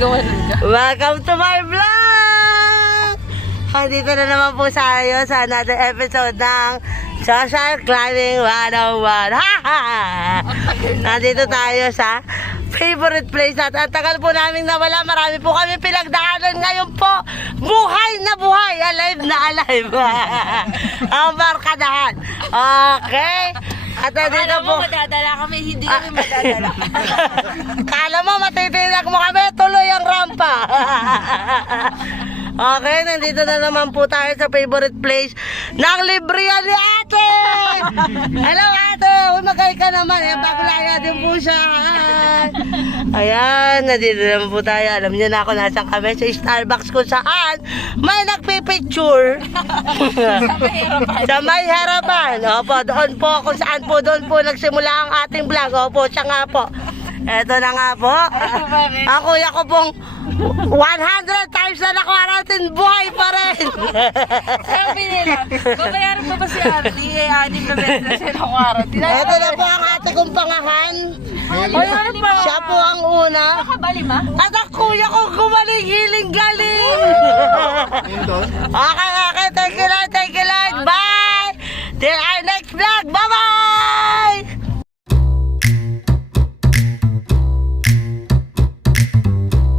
Gawanan ka. Welcome to my vlog! Dito na naman po tayo sa another episode ng Social Climbing 101. Nandito tayo sa favorite place natin. Ang tagal po namin nawala. Marami po kami pinagdaanan. Ngayon po, buhay na buhay. Alive na alive. Ang barkadahan. Okay. At nandito po. Madadala kami, hindi kami madadala. Kala mo matitinag mo kami, tuloy ang rampa. Okay, nandito na naman po tayo sa favorite place ng libriyan ni ate. Hello ate, umagay ka naman. Bago lang natin po siya. Ayan, nandito naman po tayo. Alam niyo na ako nasan kami sa Starbucks kung saan may nagpipicture. Sa may harapan. Opo, doon po kung saan po doon po nagsimula ang ating vlog. Opo, siya nga po. Eto na nga po. Ang kuya ko pong 100 times na na-quarantine, buhay pa rin. Sabi nila, babayaran pa ba si Artie? Eh, 6 na beses na siya na-quarantine. Eto na po ang ate kong pangahan. Ano ba? Siya po ang una. Nakabali ma? At ang kuya ko gumaling, hiling-galing. Okay, okay. Thank you, Lord. Thank you, Lord. Bye. Till I